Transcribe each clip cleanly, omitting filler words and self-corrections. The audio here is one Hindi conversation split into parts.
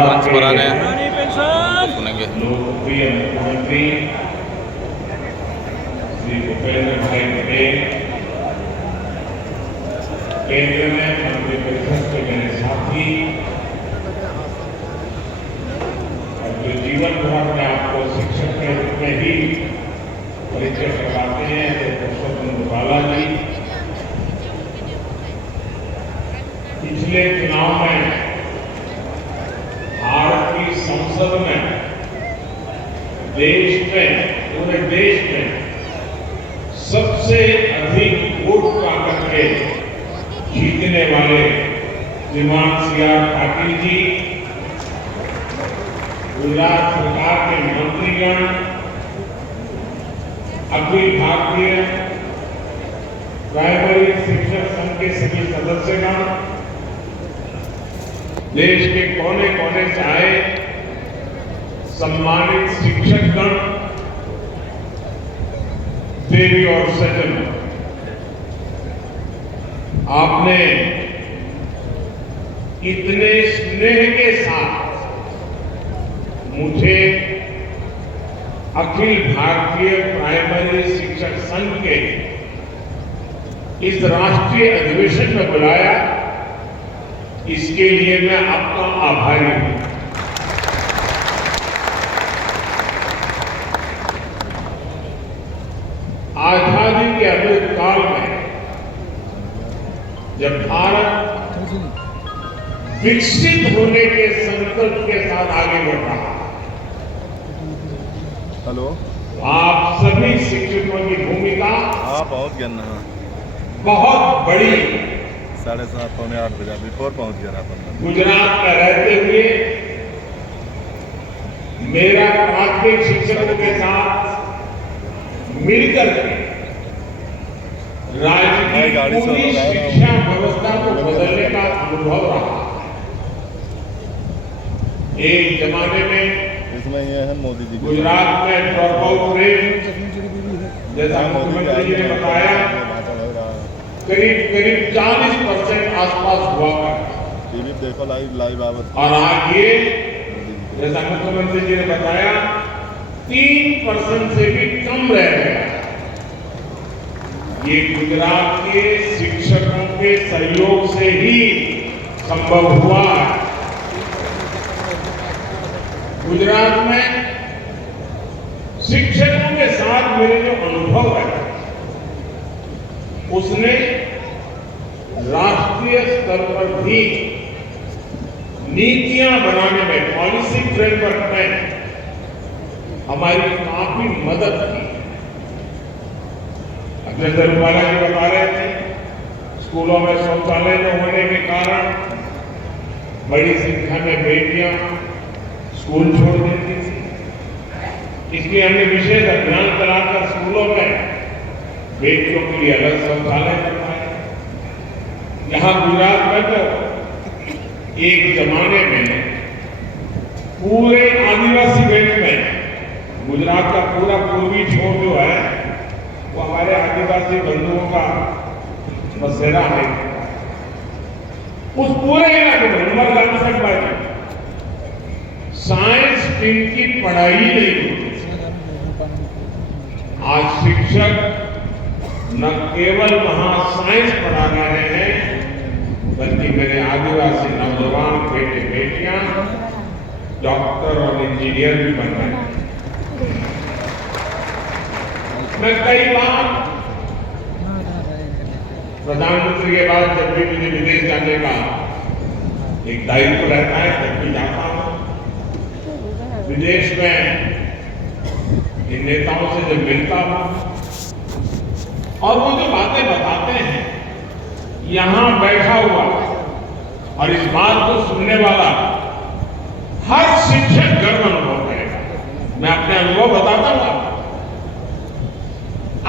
मंच पर आ गए हैं, सुनेंगे। लोकप्रिय मुख्यमंत्री श्री भूपेंद्र भाई पटेल, केंद्र में मंत्रिपरिषद के मेरे साथी और जो जीवन भर अपने आपको शिक्षक के रूप में ही परिचय करवाते हैं, तो स्वतंत्र बालाजी पिछले चुनाव में भारत की संसद में देश में, पूरे देश में सबसे अधिक वोट पाकर के जीतने वाले श्रीमान CR पाटिल जी, गुजरात सरकार के मंत्रीगण, अखिल भारतीय प्राइमरी शिक्षक संघ के सभी सदस्यगण, देश के कोने कोने से आए सम्मानित शिक्षकगण, देवी और सज्जन, आपने इतने स्नेह के साथ मुझे अखिल भारतीय प्राइमरी शिक्षक संघ के इस राष्ट्रीय अधिवेशन में बुलाया, इसके लिए मैं आपका आभारी हूं। आजादी के अमृत काल में जब भारत विकसित होने के संकल्प के साथ आगे बढ़ रहा है, हेलो, आप सभी शिक्षकों की भूमिका बहुत ज्ञान बहुत बड़ी। 7:30 पौने 8 बजे बिफोर पहुंच गया था। गुजरात में रहते हुए मेरा प्राथमिक शिक्षकों के साथ मिलकर के राज्य की पूरी शिक्षा व्यवस्था को बदलने का अनुभव रहा। एक जमाने में इसमें ये है मोदी जी गुजरात में ड्रॉप आउट रेट, जैसा मुख्यमंत्री जी ने बताया, करीब 40% आसपास हुआ करता। टीवी देखो, लाइव आवत। और आज ये जैसा मुख्यमंत्री जी ने बताया 3% से भी कम रह गया। ये गुजरात के शिक्षकों के सहयोग से ही संभव हुआ है। गुजरात में शिक्षकों के साथ मेरे जो अनुभव है, उसने राष्ट्रीय स्तर पर भी नीतियां बनाने में, पॉलिसी फ्रेमवर्क में हमारी काफी मदद की। जैसे रूपाला जी बता रहे थे, स्कूलों में शौचालय न होने के कारण बड़ी संख्या में बेटियां स्कूल छोड़ देती थी। इसलिए हमने विशेष अभियान चलाकर स्कूलों में बेटियों के लिए अलग शौचालय बनवाए। यहां गुजरात में तो एक जमाने में पूरे आदिवासी बेल्ट में गुजरात का पूरा पूर्वी छोर जो है वो हमारे आदिवासी बंधुओं का बसेरा है। उस पूरे इलाके में उमरगाम से बाजी साइंस स्ट्रीम की पढ़ाई नहीं होती। आज शिक्षक न केवल वहां साइंस पढ़ा रहे हैं, बल्कि मेरे आदिवासी नौजवान बेटे बेटियां डॉक्टर और इंजीनियर भी बन रहे हैं। मैं कई बार प्रधानमंत्री के बाद जब भी मुझे विदेश जाने का एक दायित्व रहता है, तब भी जाता हूं। विदेश में इन नेताओं से जब मिलता हूं और वो जो बातें बताते हैं, यहां बैठा हुआ और इस बात को सुनने वाला हर शिक्षक गर्व अनुभव करेगा। मैं अपने अनुभव बताता हूं आपको।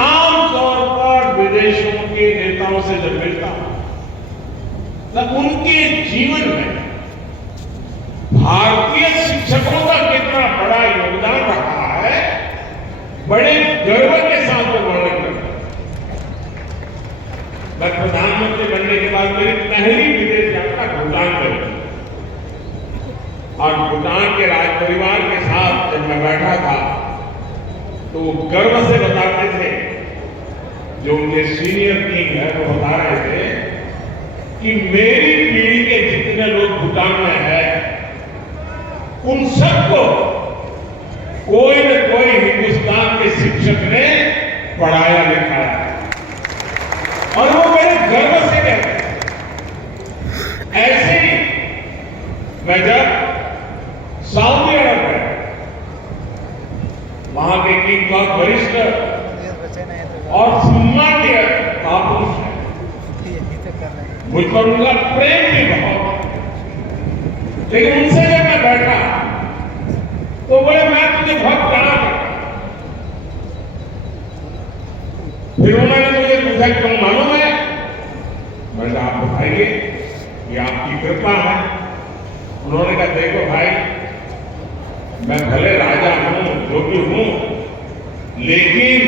आमतौर पर विदेशों के नेताओं से जब मिलता हूं, तब उनके जीवन में भारतीय शिक्षकों का कितना बड़ा योगदान रहा है, बड़े गर्व के साथ वो वर्णन करते हैं। मैं प्रधानमंत्री बनने के बाद मेरी पहली विदेश यात्रा भूटान में, और भूटान के राज परिवार के साथ जब मैं बैठा था तो वो गर्व से बताते थे, जो उनके सीनियर किंग है वो बता रहे थे कि मेरी पीढ़ी के जितने लोग भूटान में है उन सबको कोई न कोई हिंदुस्तान के शिक्षक ने पढ़ाया लिखाया है, और वो बड़े गर्व से कहते हैं। ऐसे ही मैं जब सऊदी अरब में, वहां के किंग बहुत वरिष्ठ और सम्मानीय महापुरुष है, मुझ पर उनका प्रेम भी बहुत, लेकिन उनसे जब मैं बैठा तो बोले मैं तुझे बहुत प्यार करता। फिर उन्होंने मुझे पूछा तुम मालूम है? मैंने कहा आप बताइए, ये आपकी कृपा है। उन्होंने कहा देखो भाई, मैं भले राजा हूं, जो भी हूं, लेकिन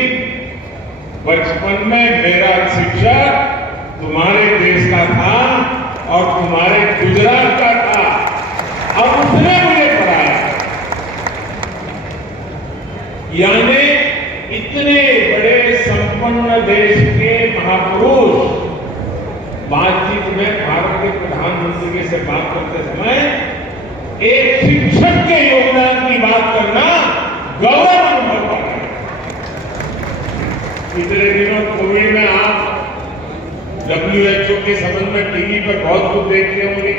बचपन में मेरा शिक्षक तुम्हारे देश का था और तुम्हारे गुजरात का था, और उसने मुझे पढ़ाया। यानी इतने बड़े संपन्न देश के महापुरुष बातचीत में भारत के प्रधानमंत्री से बात करते समय एक शिक्षक के योगदान की बात करना गौरव अनुभव कर रहे हैं। पिछले दिनों कोविड में आप WHO के संबंध में टीवी पर बहुत कुछ देखते होंगे।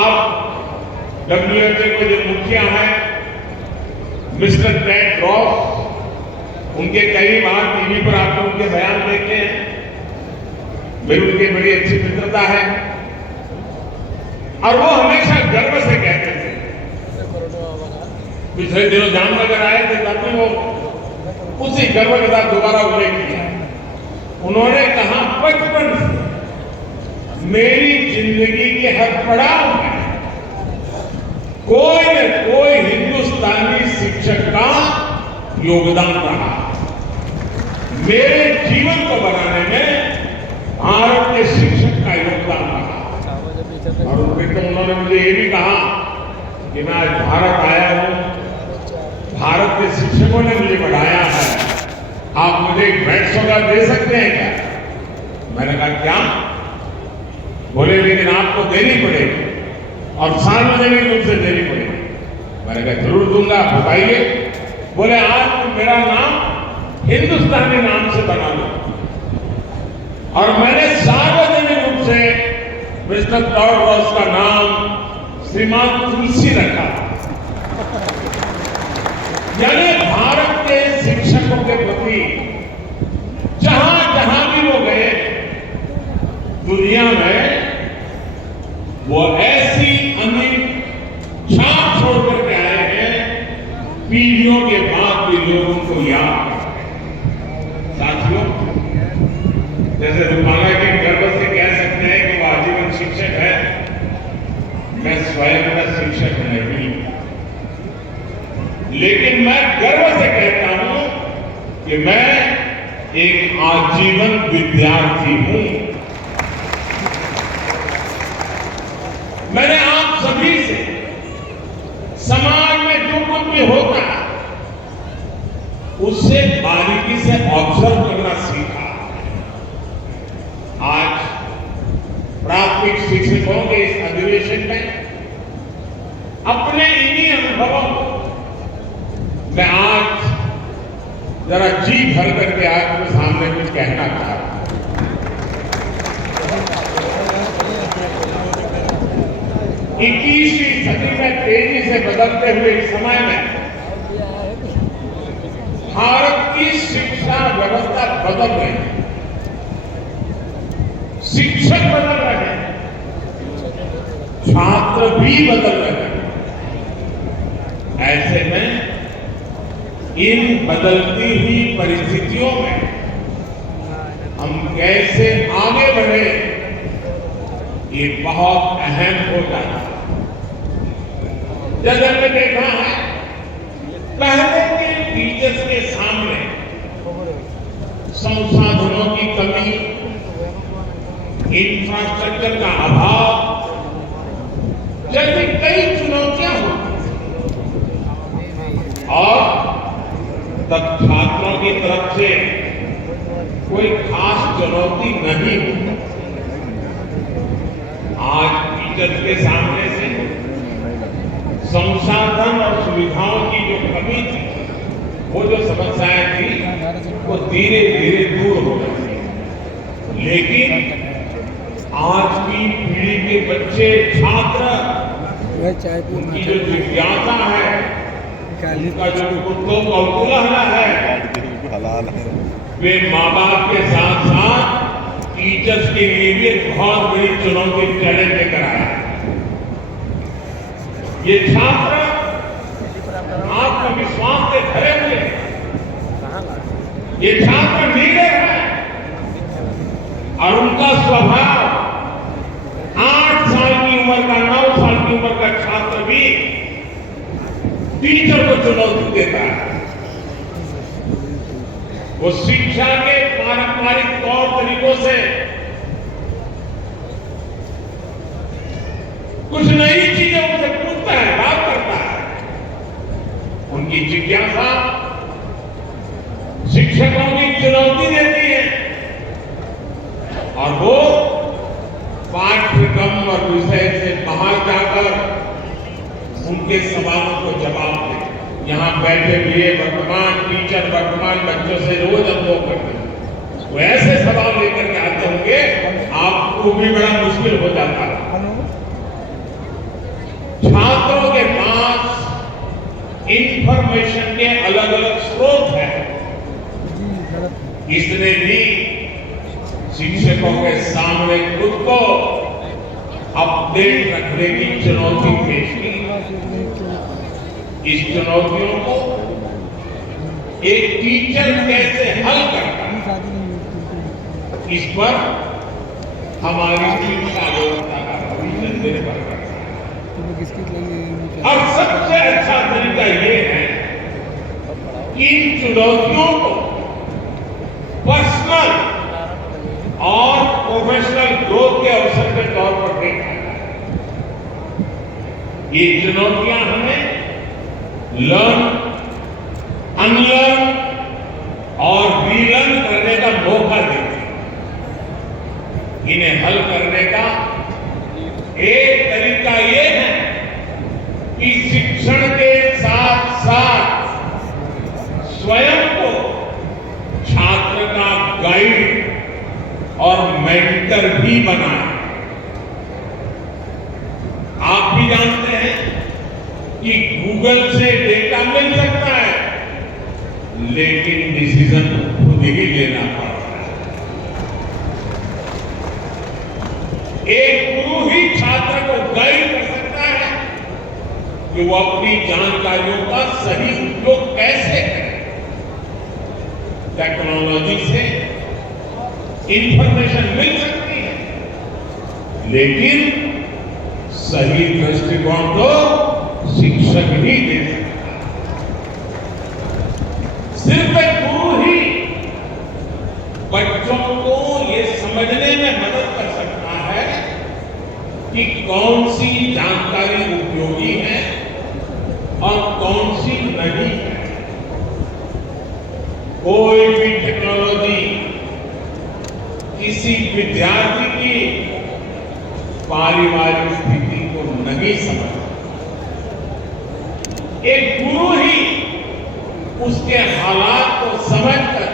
आप WHO के जो मुखिया हैं मिस्टर टेड्रोस, उनके कई बार टीवी पर आपने उनके बयान देखे हैं। मेरी उनकी बड़ी अच्छी मित्रता है और वो हमेशा गर्व से कहते थे। पिछले दिनों जामनगर आए थे तब भी वो उसी गर्व के साथ दोबारा उल्लेख किया। उन्होंने कहा बचपन से मेरी जिंदगी के हर पड़ाव में कोई न कोई हिंदुस्तानी शिक्षक का योगदान रहा। मेरे जीवन को बनाने में भारत के शिक्षक का योगदान रहा। और फिर तो उन्होंने मुझे ये भी कहा कि मैं आज भारत आया हूं, भारत के शिक्षकों ने मुझे बढ़ाया है, आप मुझे एक भेंट सौगात दे सकते हैं क्या? मैंने कहा क्या? बोले लेकिन आपको देनी पड़ेगी और सार्वजनिक रूप से देनी पड़ेगी। मैंने कहा जरूर दूंगा, बताइए। बोले आज मेरा नाम हिंदुस्तानी नाम से बना लो, और मैंने सार्वजनिक रूप से मिस्टर टेड्रोस का नाम श्रीमान तुलसी रखा। यानी भारत के शिक्षकों के प्रति जहां जहां भी वो गए दुनिया में, वो ऐसी अमिट छाप छोड़ करके आए हैं, पीढ़ियों के बाद भी लोग उनको याद करते हैं। साथियों, जैसे रुपाला के गर्व से कह सकते हैं कि वो आजीवन शिक्षक है, मैं स्वयं का शिक्षक नहीं, लेकिन मैं गर्व से कहता हूं कि मैं एक आजीवन विद्यार्थी हूं। मैंने आप सभी से समाज में जो कुछ भी होता है उससे बारीकी से ऑब्जर्व करना सीखा। आज प्राथमिक शिक्षकों के इस अधिवेशन में अपने इन्हीं अनुभवों को मैं आज जरा जी भर करके आपके सामने कुछ कहना चाहता हूं। 21वीं सदी में तेजी से बदलते हुए इस समय में भारत की शिक्षा व्यवस्था बदल रही है, शिक्षक बदल रहे हैं, छात्र भी बदल रहे हैं। ऐसे में इन बदलती हुई परिस्थितियों में हम कैसे आगे बढ़े, ये बहुत अहम हो जाता है। जैसे हमने देखा है, पहले के टीचर्स के सामने संसाधनों की कमी, इंफ्रास्ट्रक्चर का अभाव जैसे कई टीचर्स के सामने से संसाधन और सुविधाओं की जो कमी थी, वो जो समस्याएं थी, वो धीरे धीरे दूर हो गई। लेकिन आज की पीढ़ी के बच्चे, छात्र, उनकी जो जिज्ञासा है, उनका जो कौतूहल है, वे माँ बाप के साथ साथ टीचर्स के लिए भी एक बहुत बड़ी चुनौती, चैलेंज लेकर आया है। ये छात्र आत्मविश्वास से भरे हुए हैं, ये छात्र लीडर हैं और उनका स्वभाव 8 साल की उम्र का, 9 साल की उम्र का छात्र भी टीचर को चुनौती देता है। वो शिक्षा के पारंपरिक तौर तरीकों से कुछ नई चीजें उनसे पूछता है, बात करता है। उनकी जिज्ञासा शिक्षकों की चुनौती देती है और वो पाठ्यक्रम और विषय से बाहर जाकर उनके सवालों को जवाब दे। यहाँ बैठे हुए वर्तमान टीचर वर्तमान बच्चों से रोज अनुभव करते हैं, वो ऐसे सवाल लेकर के आते होंगे, आपको भी बड़ा मुश्किल हो जाता है। छात्रों के पास इंफॉर्मेशन के अलग अलग स्रोत हैं, इसने भी शिक्षकों के सामने खुद को अपडेट रखने की चुनौती पेश की। इस चुनौतियों को एक टीचर कैसे हल करता है, इस पर हमारी शिक्षा व्यवस्था का भविष्य निर्भर करता है। और सबसे अच्छा तरीका ये है कि इन चुनौतियों को पर्सनल और प्रोफेशनल ग्रोथ के अवसर के तौर पर देखा है। ये चुनौतियां हमें लर्न, अनलर्न और रीलर्न करने का मौका देती है। इन्हें हल करने का एक तरीका ये है कि शिक्षण के साथ साथ स्वयं को छात्र का गाइड और मेंटर भी बनाए। आप भी जानते हैं कि गूगल से डेटा मिल सकता है, लेकिन डिसीजन खुद ही लेना पड़ता है। एक गुरु ही छात्र को गाइड कर सकता है कि वो अपनी जानकारियों का सही उपयोग कैसे करे। टेक्नोलॉजी से इंफॉर्मेशन मिल सकती है, लेकिन सही दृष्टिकोण तो शिक्षक ही दे सकता है। सिर्फ एक गुरु ही बच्चों को ये समझने में मदद कर सकता है कि कौन सी जानकारी उपयोगी है और कौन सी नहीं है। कोई भी टेक्नोलॉजी किसी विद्यार्थी की पारिवारिक स्थिति को नहीं समझता। एक गुरु ही उसके हालात को समझकर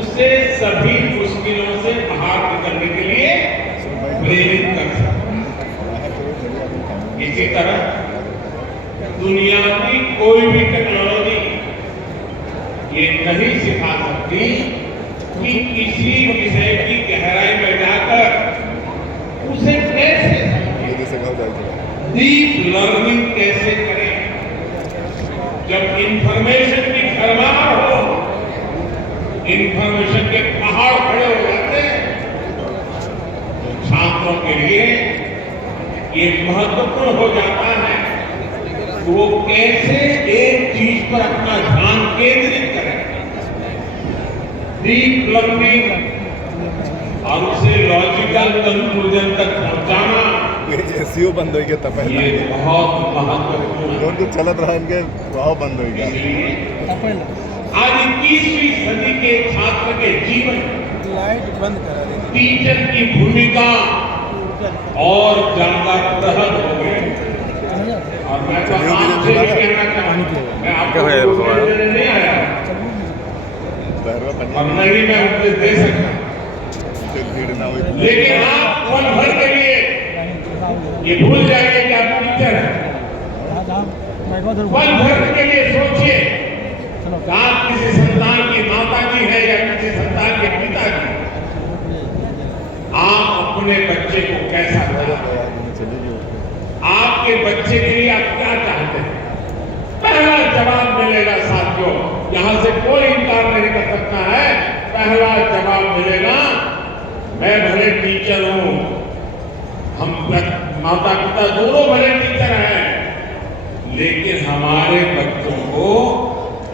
उसे सभी मुश्किलों से बाहर निकलने के लिए प्रेरित कर सकता है। इसी तरह दुनिया की कोई भी टेक्नोलॉजी ये नहीं सिखा सकती कि किसी विषय की गहराई में जाकर उसे कैसे डीप लर्निंग कैसे करें। जब इंफॉर्मेशन की भरमार हो, इंफॉर्मेशन के पहाड़ खड़े हो जाते हैं, तो छात्रों के लिए ये महत्वपूर्ण हो जाता है कि वो कैसे एक चीज पर अपना ध्यान केंद्रित करें। डीप लर्निंग और उसे लॉजिकल कंक्लूजन तक पहुंचाना एसईओ बंद हो गया था पहले, ये बहुत महत्वपूर्ण है। उनको चलत रहा इनके वहाँ बंद हो गया। आज 21वीं सदी के छात्र के जीवन लाइट बंद करा दे। टीचर की भूमिका और ज्यादा प्रहद हो गए। और मैं तो आपसे भी कहना चाहता हूं, मैं आपको नहीं आया और नहीं मैं उपदेश दे सकता, लेकिन आप पल भर के लिए ये भूल जाइए कि आप टीचर हैं। पल भर के लिए सोचिए कि आप किसी संतान की माता जी है या किसी संतान के पिता जी, आप अपने बच्चे को कैसा चाहते हैं, आपके बच्चे के लिए आप क्या चाहते हैं। पहला जवाब मिलेगा साथियों, यहां से कोई इनकार नहीं कर सकता है। पहला जवाब मिलेगा, मैं भले टीचर हूं, हम माता पिता दोनों भले टीचर हैं, लेकिन हमारे बच्चों को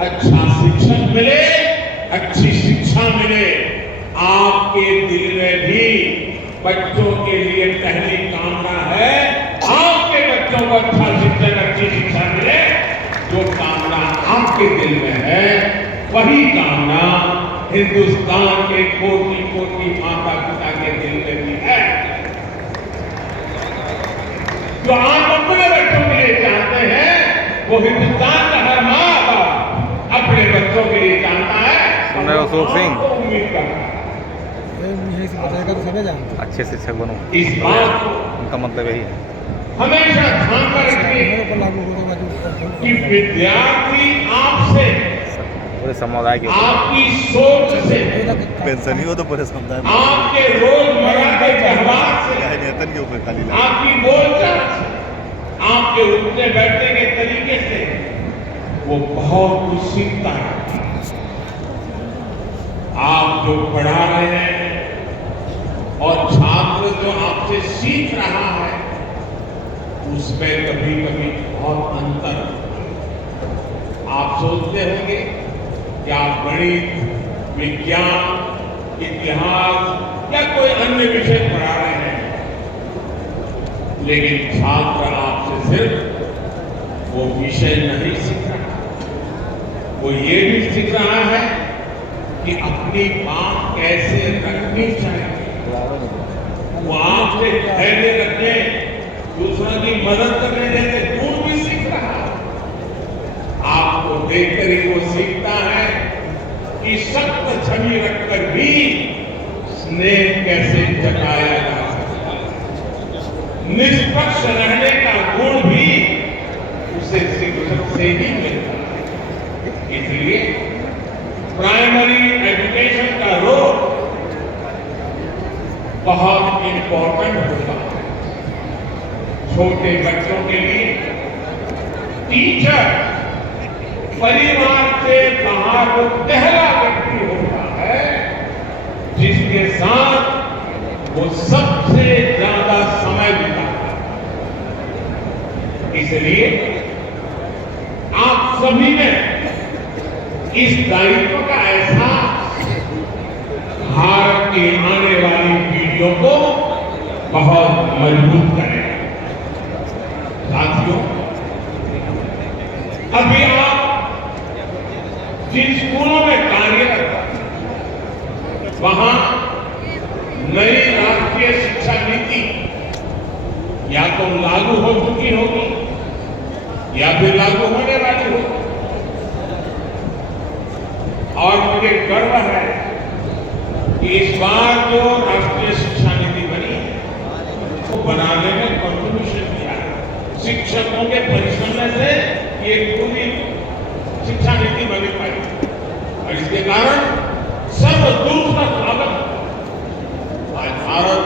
अच्छा शिक्षक मिले, अच्छी शिक्षा मिले। आपके दिल में भी बच्चों के लिए पहली कामना है आपके बच्चों को अच्छा शिक्षक अच्छी शिक्षा मिले। जो कामना आपके दिल में है वही कामना हिंदुस्तान के कोटि कोटि माता पिता के दिल में भी है। जो आप अपने बच्चों के लिए चाहते हैं वो हिंदुस्तान का हर माँ बाप अपने बच्चों के लिए चाहता है। अशोक सिंह उम्मीद करता है अच्छे शिक्षक बनो, इस बात को उनका मतलब यही है। हमेशा ध्यान में रखिए कि विद्यार्थी आपसे, पूरे समुदाय के आपकी सोच से, पेंशन ही हो तो पूरे समुदाय में आपके रोजमर्रा के व्यवहार से, नेतन के ऊपर खाली आपकी बोलचाल से, आपके उठने बैठने के तरीके से वो बहुत कुछ सीखता है। आप जो पढ़ा रहे हैं और छात्र जो आपसे सीख रहा है उसमें कभी कभी बहुत अंतर। आप सोचते होंगे कि आप गणित, विज्ञान, इतिहास या कोई अन्य विषय पढ़ा रहे हैं, लेकिन छात्र आपसे सिर्फ वो विषय नहीं सीख रहा, वो ये भी सीख रहा है कि अपनी बात कैसे रखनी चाहिए। वो आपसे धैर्य रखने, दूसरों की मदद करने जैसे गुण भी सीख रहा है। आपको देखकर ही वो सीखता है कि सख्त छवि रखकर भी स्नेह कैसे जताया जा सकता है। निष्पक्ष रहने का गुण भी उसे शिक्षक से ही मिलता है। इसलिए प्राइमरी एजुकेशन का रोल बहुत इंपॉर्टेंट होता है। छोटे बच्चों के लिए टीचर परिवार से बाहर वो पहला व्यक्ति होता है जिसके साथ वो सबसे ज्यादा समय बिताता है। इसलिए आप सभी में इस दायित्व का एहसास भारत की आने वाली पीढ़ियों को बहुत मजबूत करेगा। साथियों, अभी आप जिन स्कूलों में कार्यरत हैं वहां नई राष्ट्रीय शिक्षा नीति या तो लागू हो चुकी होगी या फिर लागू होने वाली होगी। और मुझे गर्व है कि इस बार जो राष्ट्रीय शिक्षा नीति बनी है वो बनाने में कंट्रीब्यूशन किया है। शिक्षकों के परिश्रम में से ये पूरी शिक्षा नीति बनी पाई और इसके कारण सब दूर का स्वागत। आज भारत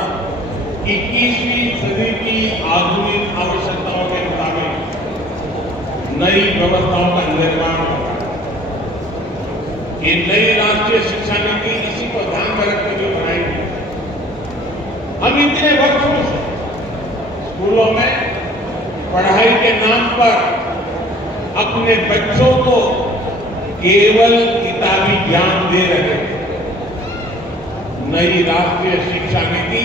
21वीं सदी की आधुनिक आवश्यकताओं के मुताबिक नई व्यवस्थाओं का निर्माण हो रहा है। ये नई राष्ट्रीय शिक्षा नीति इसी को ध्यान में रखते हुए बनाई गई। हम इतने वर्षों से स्कूलों में पढ़ाई के नाम पर अपने बच्चों को केवल किताबी ज्ञान दे रहे थे। नई राष्ट्रीय शिक्षा नीति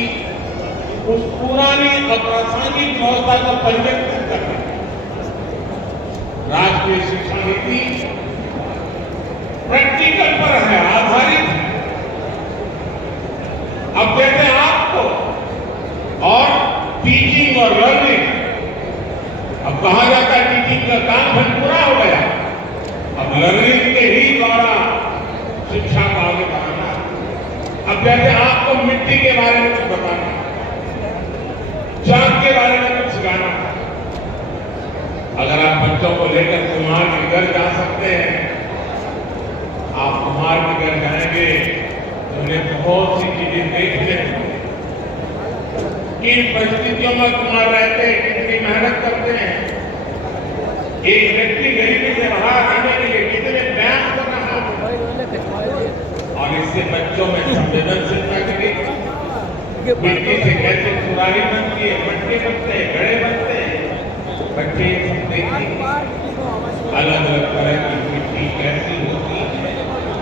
उस पुरानी अप्रासंगिक व्यवस्था को परिवर्तित कर रही है। राष्ट्रीय शिक्षा नीति प्रैक्टिकल पर है, आधारित है। अब कहते हैं आपको और टीचिंग और लर्निंग। अब कहा जाता है टीचिंग का काम फिर पूरा हो गया, अब लर्निंग के ही द्वारा शिक्षा को आगे बढ़ाना। अब जैसे आपको मिट्टी के बारे में कुछ बताना, चांद के बारे में कुछ सिखाना, अगर आप बच्चों को लेकर कुम्हार के घर जा सकते हैं, आप कुम्हार के घर जाएंगे तो उन्हें बहुत सी चीजें देखने को मिलेंगी। किन परिस्थितियों में कुम्हार रहते हैं, कितनी मेहनत करते हैं, एक व्यक्ति गरीबी से बाहर आने के लिए कितने प्रयास कर रहा है, और इससे बच्चों में संवेदनशीलता गिरेगी। मिट्टी से कैसे सुराही बनती है, मटके बनते हैं, घड़े बनते हैं, बच्चे सब देखेंगे।